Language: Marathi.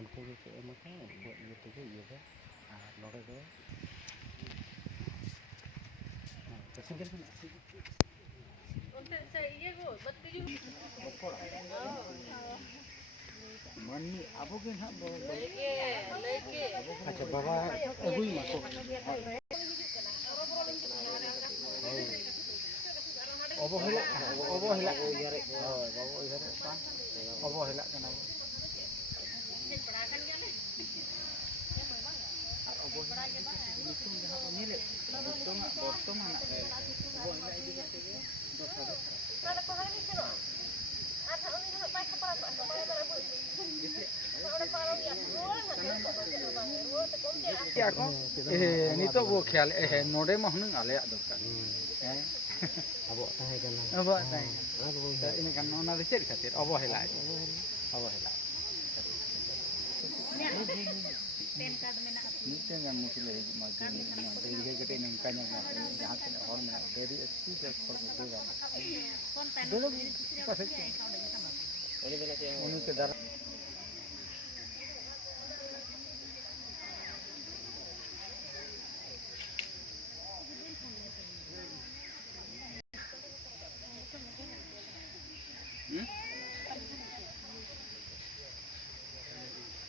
उनको भी मतलब ये तो ये है लड़े दो सिंगल में उनसे ये वो बत्ती मनी अब के ना लेके अच्छा बाबा अबुई माको अबहेला अबहेला kana नितो वो ख्याल नोडे में हुनंग आले दरकार अब ताहे कना अब ताहे इन kan ona de cher khatir अबहेला pen card mena miten kan musil le maju dari gede nangkanya jahat kena hor mena dari itu ke hor betul kan dulu pas itu ini ke darah